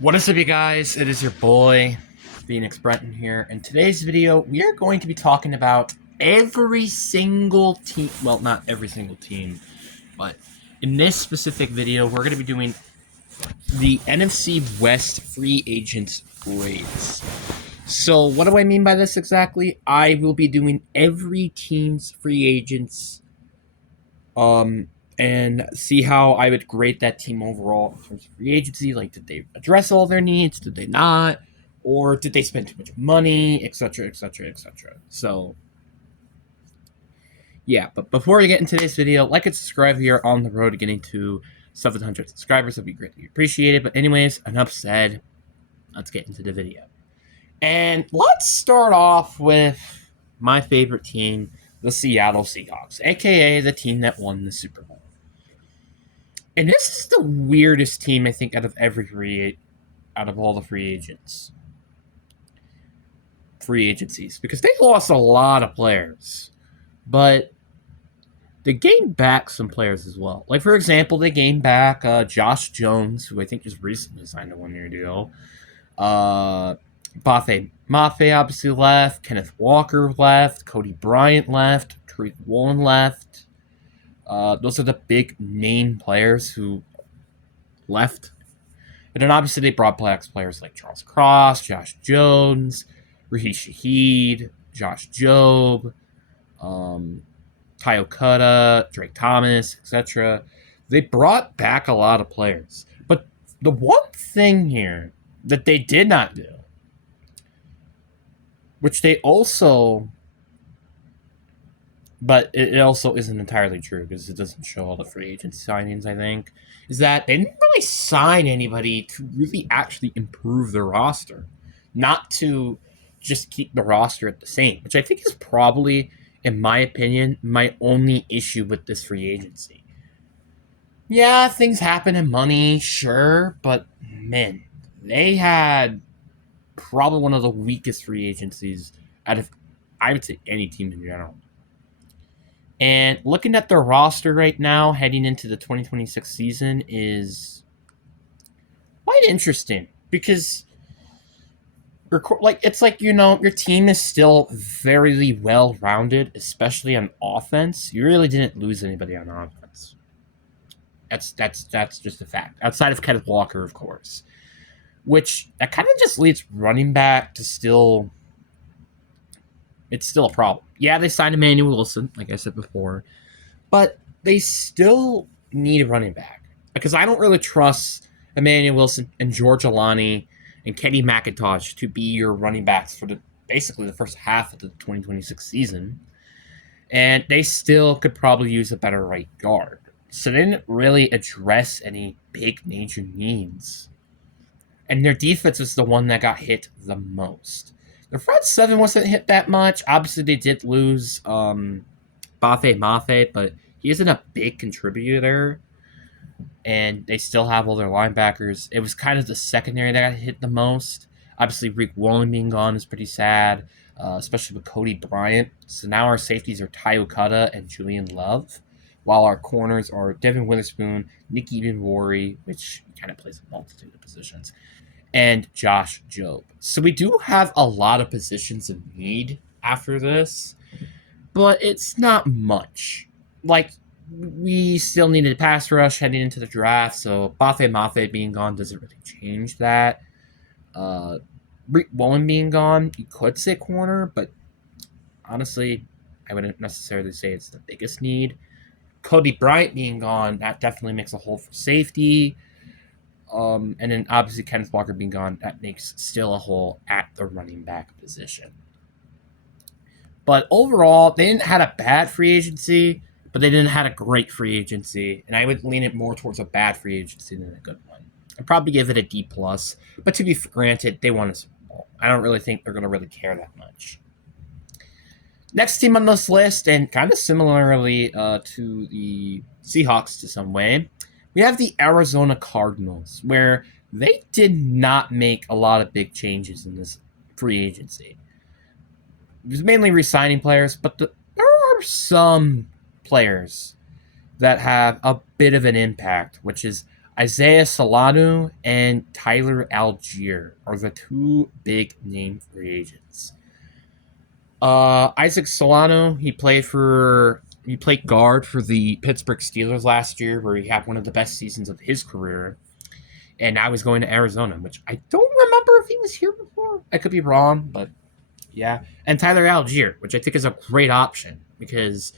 What is up, you guys? It is your boy, Phoenix Brenton here. In today's video, we are going to be talking about every single team. Well, not every single team, but in this specific video, we're going to be doing the NFC West free agents grades. So, what do I mean by this exactly? I will be doing every team's free agents, and see how I would grade that team overall in terms of free agency. Like, did they address all their needs? Did they not? Or did they spend too much money? Etc. Etc. Etc. So, yeah. But before we get into today's video, like and subscribe. We are on the road to getting to 700 subscribers. That'd be greatly appreciated. But anyways, enough said. Let's get into the video. And let's start off with my favorite team, the Seattle Seahawks, aka the team that won the Super Bowl. And this is the weirdest team, I think, out of all the free agencies, because they lost a lot of players, but they gained back some players as well. Like, for example, they gained back Josh Jones, who I think just recently signed a 1-year deal. Mafe obviously left. Kenneth Walker left. Cody Bryant left. Tariq Woolen left. Those are the big name players who left. And then obviously they brought back players like Charles Cross, Josh Jones, Raheem Shaheed, Josh Jobe, Ty Okada, Drake Thomas, etc. They brought back a lot of players. But the one thing here that they did not do, which they also, but it also isn't entirely true because it doesn't show all the free agent signings, I think, is that they didn't really sign anybody to really actually improve their roster, not to just keep the roster at the same, which I think is probably, in my opinion, my only issue with this free agency. Yeah, things happen in money, sure, but man, they had probably one of the weakest free agencies out of, I would say, any team in general. And looking at their roster right now, heading into the 2026 season, is quite interesting because, it's like, your team is still very well rounded, especially on offense. You really didn't lose anybody on offense. That's just a fact. Outside of Kenneth Walker, of course, which that kind of just leads running back to still. It's still a problem. Yeah, they signed Emmanuel Wilson, like I said before, but they still need a running back because I don't really trust Emmanuel Wilson and George Alani and Kenny McIntosh to be your running backs for basically the first half of the 2026 season, and they still could probably use a better right guard. So they didn't really address any big major needs, and their defense was the one that got hit the most. The front seven wasn't hit that much. Obviously, they did lose Mafe, but he isn't a big contributor. And they still have all their linebackers. It was kind of the secondary that got hit the most. Obviously, Rick Wallen being gone is pretty sad, especially with Cody Bryant. So now our safeties are Ty Okada and Julian Love, while our corners are Devin Witherspoon, Nick Ebenwari, which kind of plays a multitude of positions, and Josh Jobe. So we do have a lot of positions in need after this, but it's not much. Like, we still needed a pass rush heading into the draft, so Mafe being gone doesn't really change that. Rick Wallen being gone, you could say corner, but honestly, I wouldn't necessarily say it's the biggest need. Cody Bryant being gone, that definitely makes a hole for safety. And then obviously Kenneth Walker being gone, that makes still a hole at the running back position. But overall, they didn't have a bad free agency, but they didn't have a great free agency. And I would lean it more towards a bad free agency than a good one. I'd probably give it a D+. But to be granted, they won a Super Bowl. I don't really think they're going to really care that much. Next team on this list, and kind of similarly to the Seahawks to some way, we have the Arizona Cardinals, where they did not make a lot of big changes in this free agency. It was mainly re-signing players, but there are some players that have a bit of an impact, which is, Isaiah Solano and Tyler Algier are the two big name free agents. Isaac Solano, he played guard for the Pittsburgh Steelers last year, where he had one of the best seasons of his career, and now he's going to Arizona, which I don't remember if he was here before. I could be wrong, but yeah. And Tyler Algier, which I think is a great option because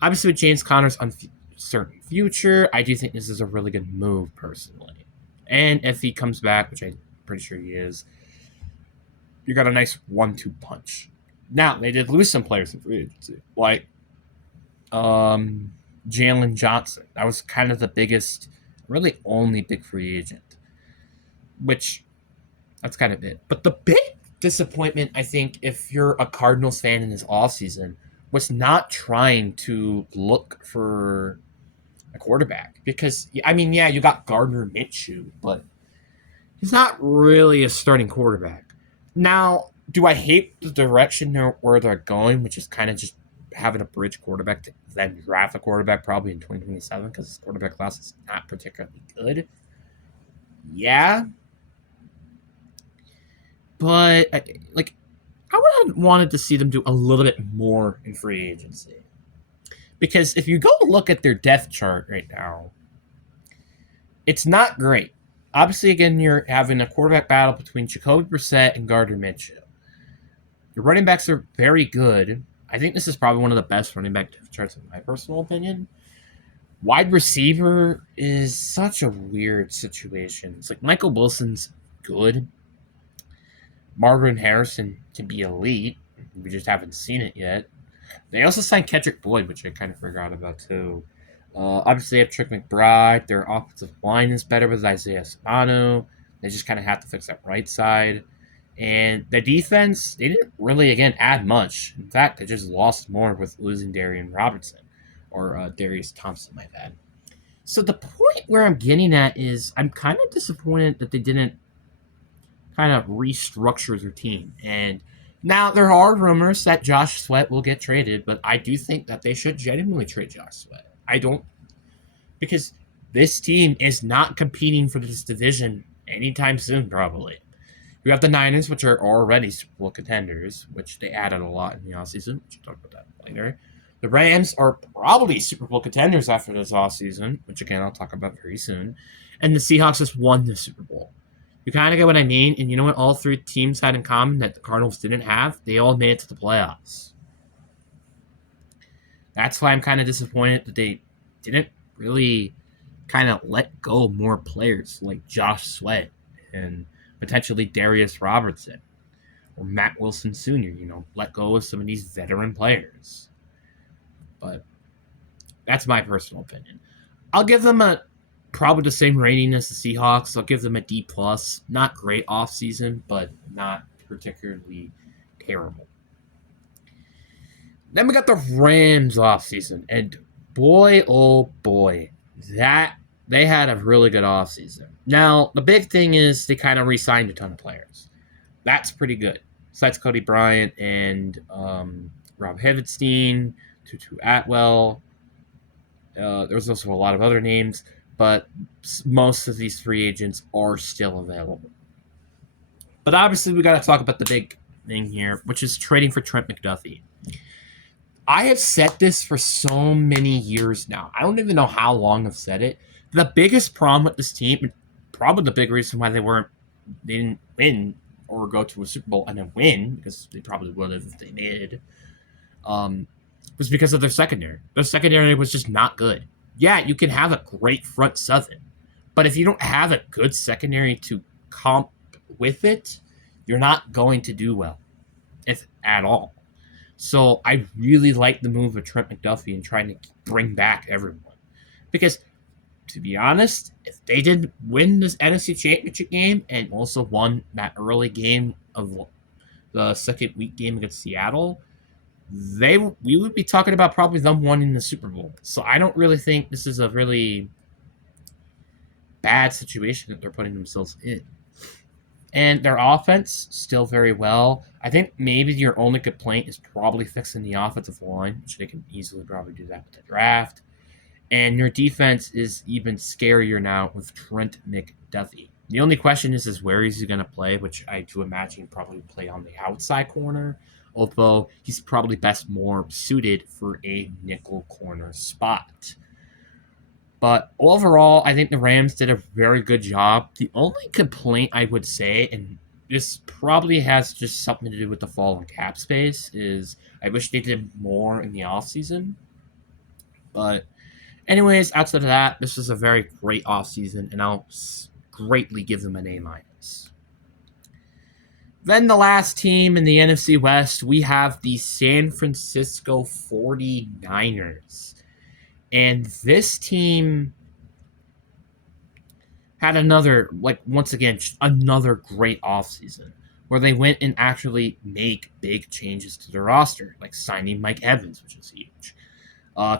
obviously with James Conner's uncertain future, I do think this is a really good move personally. And if he comes back, which I'm pretty sure he is, you got a nice 1-2 punch. Now they did lose some players in free agency, like Jalen Johnson. That was kind of the biggest, really only big free agent, which that's kind of it. But the big disappointment, I think, if you're a Cardinals fan in this offseason, was not trying to look for a quarterback. Because, I mean, yeah, you got Gardner Minshew, but he's not really a starting quarterback. Now, do I hate the direction where they're going, which is kind of just having a bridge quarterback to then draft a quarterback probably in 2027 because this quarterback class is not particularly good? Yeah, but like I would have wanted to see them do a little bit more in free agency. Because if you go look at their depth chart right now, it's not great. Obviously, again, you're having a quarterback battle between Jacoby Brissett and Gardner Minshew. Your running backs are very good. I think this is probably one of the best running back depth charts in my personal opinion. Wide receiver is such a weird situation. It's like Michael Wilson's good. Marvin Harrison can be elite. We just haven't seen it yet. They also signed Kendrick Boyd, which I kind of forgot about too. Obviously, they have Trick McBride. Their offensive line is better with Isaiah Solano. They just kind of have to fix that right side. And the defense, they didn't really, again, add much. In fact, they just lost more with losing Darian Robertson. Or Darius Thompson, my bad. So the point where I'm getting at is I'm kind of disappointed that they didn't kind of restructure their team. And now there are rumors that Josh Sweat will get traded, but I do think that they should genuinely trade Josh Sweat. I don't, because this team is not competing for this division anytime soon, probably. We have the Niners, which are already Super Bowl contenders, which they added a lot in the offseason, which we'll talk about that later. The Rams are probably Super Bowl contenders after this offseason, which again I'll talk about very soon. And the Seahawks just won the Super Bowl. You kind of get what I mean, and you know what all three teams had in common that the Cardinals didn't have? They all made it to the playoffs. That's why I'm kind of disappointed that they didn't really kind of let go of more players like Josh Sweat and potentially Darius Robertson or Matt Wilson Sr., let go of some of these veteran players. But that's my personal opinion. I'll give them probably the same rating as the Seahawks. I'll give them a D+. Not great offseason, but not particularly terrible. Then we got the Rams offseason, and boy, oh boy, that they had a really good offseason. Now, the big thing is they kind of re-signed a ton of players. That's pretty good. Besides Cody Bryant and Rob Havenstein, Tutu Atwell. There was also a lot of other names, but most of these free agents are still available. But obviously, we got to talk about the big thing here, which is trading for Trent McDuffie. I have said this for so many years now. I don't even know how long I've said it. The biggest problem with this team, probably the big reason why they didn't win or go to a Super Bowl and then win, because they probably would have if they did, was because of their secondary. Their secondary was just not good. Yeah, you can have a great front seven, but if you don't have a good secondary to comp with it, you're not going to do well, if at all. So I really like the move of Trent McDuffie and trying to bring back everyone. Because, to be honest, if they did win this NFC Championship game and also won that early game of the second week game against Seattle, we would be talking about probably them winning the Super Bowl. So I don't really think this is a really bad situation that they're putting themselves in. And their offense, still very well. I think maybe your only complaint is probably fixing the offensive line, which they can easily probably do that with the draft. And your defense is even scarier now with Trent McDuffie. The only question is where is he going to play, which I do imagine probably play on the outside corner, although he's probably best more suited for a nickel corner spot. But overall, I think the Rams did a very good job. The only complaint I would say, and this probably has just something to do with the fall in cap space, is I wish they did more in the offseason. But anyways, outside of that, this was a very great offseason, and I'll greatly give them an A-. Then the last team in the NFC West, we have the San Francisco 49ers. And this team had another, once again, another great offseason where they went and actually make big changes to their roster, like signing Mike Evans, which is huge,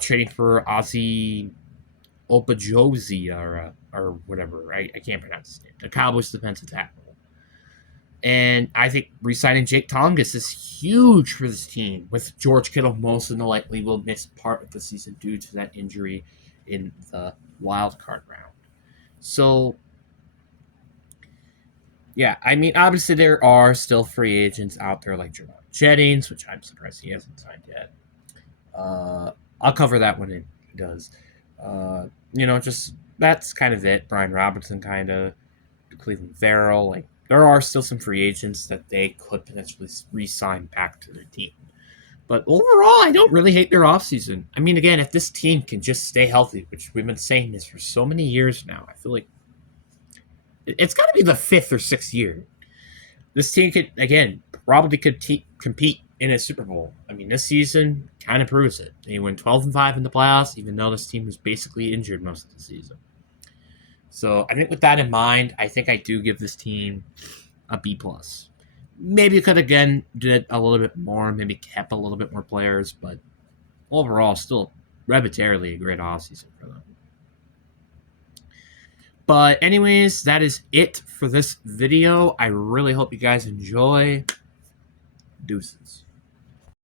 trading for Ozzy Opajosi or whatever, right? I can't pronounce his name. The Cowboys defensive tackle. And I think re-signing Jake Tongas is huge for this team, with George Kittle most than likely will miss part of the season due to that injury in the wild card round. So, yeah, I mean, obviously there are still free agents out there like Jerome Jennings, which I'm surprised he hasn't signed yet. I'll cover that when it does. Just that's kind of it. Brian Robinson, kind of, Cleveland Farrell, like there are still some free agents that they could potentially re-sign back to their team. But overall, I don't really hate their offseason. I mean, again, if this team can just stay healthy, which we've been saying this for so many years now, I feel like it's got to be the 5th or 6th year. This team could, again, probably compete in a Super Bowl. I mean, this season kind of proves it. They went 12-5 in the playoffs, even though this team was basically injured most of the season. So I think with that in mind, I think I do give this team a B+. Maybe could again did a little bit more, maybe kept a little bit more players, but overall, still arbitrarily a great offseason for them. But anyways, that is it for this video. I really hope you guys enjoy. Deuces.